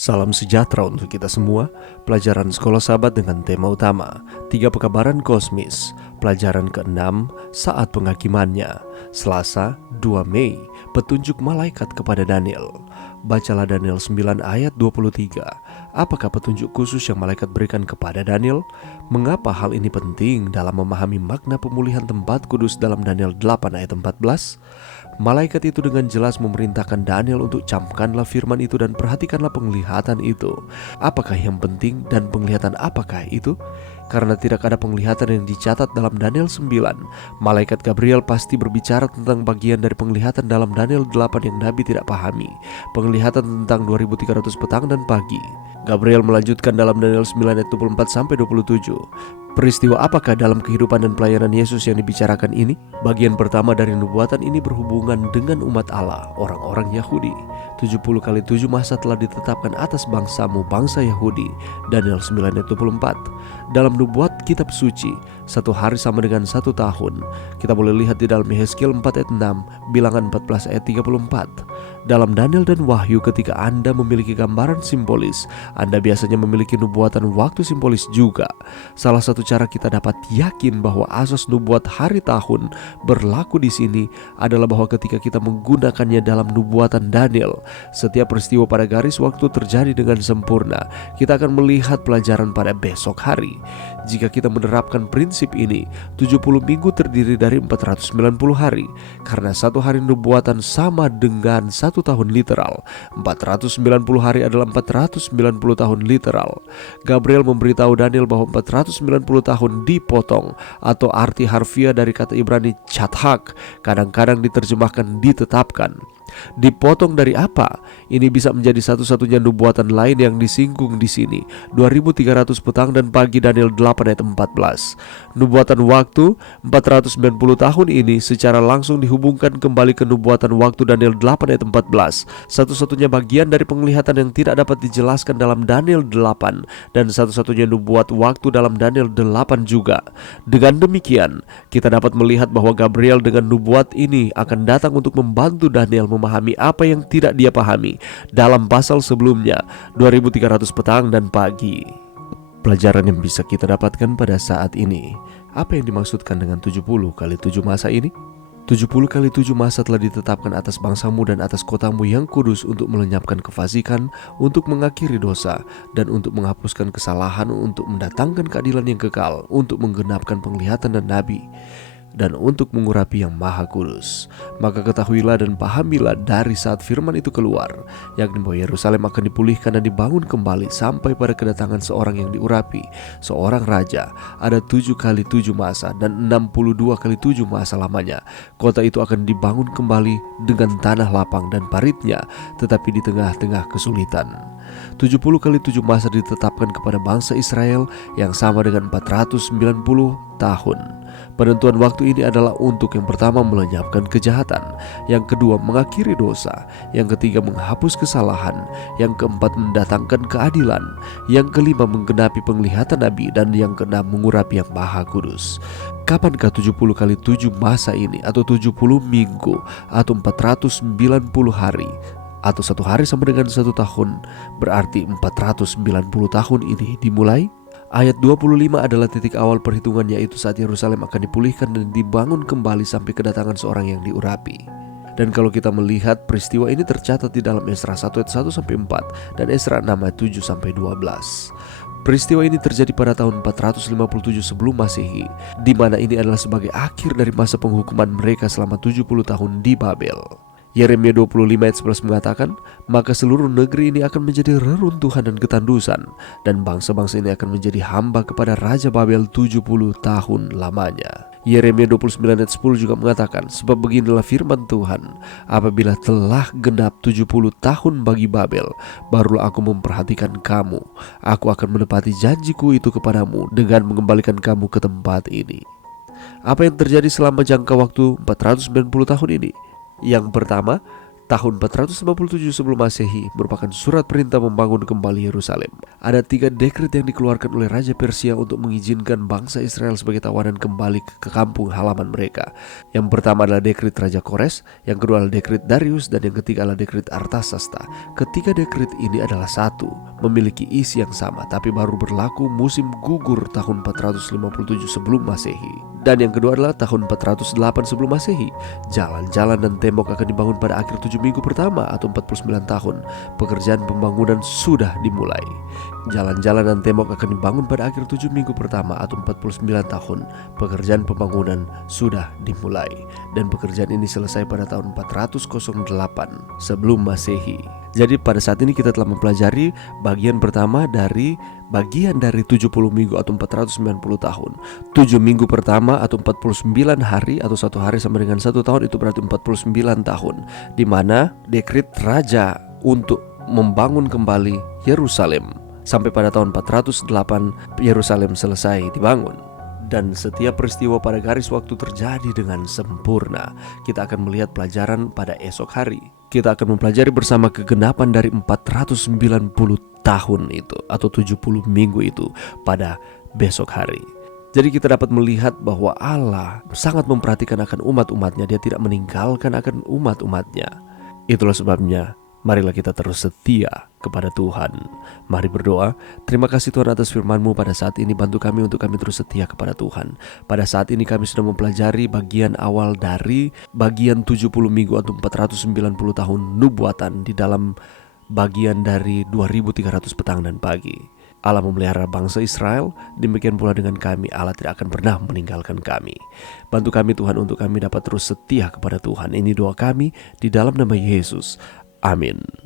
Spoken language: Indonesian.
Salam sejahtera untuk kita semua. Pelajaran Sekolah Sahabat dengan tema utama 3 Pekabaran Kosmis. Pelajaran ke-6, saat penghakimannya. Selasa 2 Mei, petunjuk malaikat kepada Daniel. Bacalah Daniel 9 ayat 23. Apakah petunjuk khusus yang malaikat berikan kepada Daniel? Mengapa hal ini penting dalam memahami makna pemulihan tempat kudus dalam Daniel 8 ayat 14? Malaikat itu dengan jelas memerintahkan Daniel untuk camkanlah firman itu dan perhatikanlah penglihatan itu. Apakah yang penting dan penglihatan apakah itu? Karena tidak ada penglihatan yang dicatat dalam Daniel 9, malaikat Gabriel pasti berbicara tentang bagian dari penglihatan dalam Daniel 8 yang Nabi tidak pahami. Penglihatan tentang 2300 petang dan pagi. Gabriel melanjutkan dalam Daniel 9 ayat 24-27. Peristiwa apakah dalam kehidupan dan pelayanan Yesus yang dibicarakan ini? Bagian pertama dari nubuatan ini berhubungan dengan umat Allah, orang-orang Yahudi. 70 kali 7 masa telah ditetapkan atas bangsamu, bangsa Yahudi. Daniel 9 ayat 24. Dalam nubuat kitab suci, 1 hari sama dengan 1 tahun. Kita boleh lihat di dalam Yehezkiel 4 ayat 6, Bilangan 14 ayat 34. Dalam Daniel dan Wahyu, ketika Anda memiliki gambaran simbolis, Anda biasanya memiliki nubuatan waktu simbolis juga. Salah satu cara kita dapat yakin bahwa asas nubuat hari tahun berlaku di sini adalah bahwa ketika kita menggunakannya dalam nubuatan Daniel, setiap peristiwa pada garis waktu terjadi dengan sempurna. Kita akan melihat pelajaran pada besok hari. Jika kita menerapkan prinsip ini, 70 minggu terdiri dari 490 hari. Karena satu hari nubuatan sama dengan 1 tahun literal, 490 hari adalah 490 tahun literal. Gabriel memberitahu Daniel bahwa 490 tahun dipotong, atau arti harfiah dari kata Ibrani chathak, kadang-kadang diterjemahkan ditetapkan. Dipotong dari apa? Ini bisa menjadi satu-satunya nubuatan lain yang disinggung di sini. 2300 petang dan pagi Daniel 8 ayat 14. Nubuatan waktu 490 tahun ini secara langsung dihubungkan kembali ke nubuatan waktu Daniel 8 ayat 14. Satu-satunya bagian dari penglihatan yang tidak dapat dijelaskan dalam Daniel 8 dan satu-satunya nubuat waktu dalam Daniel 8 juga. Dengan demikian, kita dapat melihat bahwa Gabriel dengan nubuat ini akan datang untuk membantu Daniel memahami apa yang tidak dia pahami dalam pasal sebelumnya, 2300 petang dan pagi. Pelajaran yang bisa kita dapatkan pada saat ini. Apa yang dimaksudkan dengan 70 kali 7 masa ini? 70 kali 7 masa telah ditetapkan atas bangsamu dan atas kotamu yang kudus untuk melenyapkan kefasikan, untuk mengakhiri dosa, dan untuk menghapuskan kesalahan, untuk mendatangkan keadilan yang kekal, untuk menggenapkan penglihatan dan nabi, dan untuk mengurapi yang maha kudus. Maka ketahuilah dan pahamilah dari saat firman itu keluar, yakni bahwa Yerusalem akan dipulihkan dan dibangun kembali sampai pada kedatangan seorang yang diurapi, seorang raja. Ada 7 kali 7 masa dan 62 kali 7 masa lamanya. Kota itu akan dibangun kembali dengan tanah lapang dan paritnya, tetapi di tengah-tengah kesulitan. 70 kali 7 masa ditetapkan kepada bangsa Israel yang sama dengan 490 tahun. Penentuan waktu ini adalah untuk yang pertama melenyapkan kejahatan, yang kedua mengakhiri dosa, yang ketiga menghapus kesalahan, yang keempat mendatangkan keadilan, yang kelima menggenapi penglihatan nabi, dan yang keenam mengurapi yang maha kudus. Kapankah 70 kali 7 masa ini, atau 70 minggu, atau 490 hari, atau 1 hari sama dengan 1 tahun, berarti 490 tahun ini dimulai? Ayat 25 adalah titik awal perhitungan, yaitu saat Yerusalem akan dipulihkan dan dibangun kembali sampai kedatangan seorang yang diurapi. Dan kalau kita melihat peristiwa ini tercatat di dalam Esra 1 ayat 1-4 dan Esra 6 ayat 7-12. Peristiwa ini terjadi pada tahun 457 sebelum Masehi, di mana ini adalah sebagai akhir dari masa penghukuman mereka selama 70 tahun di Babel. Yeremia 25 ayat 11 mengatakan, maka seluruh negeri ini akan menjadi reruntuhan dan ketandusan, dan bangsa-bangsa ini akan menjadi hamba kepada Raja Babel 70 tahun lamanya. Yeremia 29 ayat 10 juga mengatakan, sebab beginilah firman Tuhan, apabila telah genap 70 tahun bagi Babel, barulah aku memperhatikan kamu. Aku akan menepati janjiku itu kepadamu dengan mengembalikan kamu ke tempat ini. Apa yang terjadi selama jangka waktu 490 tahun ini? Yang pertama, Tahun 497 sebelum Masehi merupakan surat perintah membangun kembali Yerusalem. Ada 3 dekret yang dikeluarkan oleh Raja Persia untuk mengizinkan bangsa Israel sebagai tawanan kembali ke kampung halaman mereka. Yang pertama adalah dekret Raja Kores, yang kedua adalah dekret Darius, dan yang ketiga adalah dekret Artasasta. Ketiga dekret ini adalah satu, memiliki isi yang sama, tapi baru berlaku musim gugur tahun 457 sebelum Masehi. Dan yang kedua adalah tahun 408 sebelum Masehi. Jalan-jalan dan tembok akan dibangun pada akhir 7 minggu pertama atau 49 tahun. Pekerjaan pembangunan sudah dimulai. Jalan-jalan dan tembok akan dibangun pada akhir 7 minggu pertama atau 49 tahun. Pekerjaan pembangunan sudah dimulai. Dan pekerjaan ini selesai pada tahun 408 sebelum Masehi. Jadi pada saat ini kita telah mempelajari bagian pertama dari 70 minggu atau 490 tahun. 7 minggu pertama atau 49 hari atau 1 hari sama dengan 1 tahun, itu berarti 49 tahun, di mana dekret raja untuk membangun kembali Yerusalem. Sampai pada tahun 408 Yerusalem selesai dibangun. Dan setiap peristiwa pada garis waktu terjadi dengan sempurna. Kita akan melihat pelajaran pada esok hari. Kita akan mempelajari bersama kegenapan dari 490 tahun itu atau 70 minggu itu pada besok hari. Jadi kita dapat melihat bahwa Allah sangat memperhatikan akan umat-umatnya. Dia tidak meninggalkan akan umat-umatnya. Itulah sebabnya marilah kita terus setia kepada Tuhan. Mari berdoa. Terima kasih Tuhan atas firman-Mu pada saat ini. Bantu kami untuk kami terus setia kepada Tuhan. Pada saat ini kami sudah mempelajari bagian awal dari bagian 70 minggu atau 490 tahun nubuatan di dalam bagian dari 2300 petang dan pagi. Allah memelihara bangsa Israel, demikian pula dengan kami. Allah tidak akan pernah meninggalkan kami. Bantu kami Tuhan untuk kami dapat terus setia kepada Tuhan. Ini doa kami di dalam nama Yesus. Amin.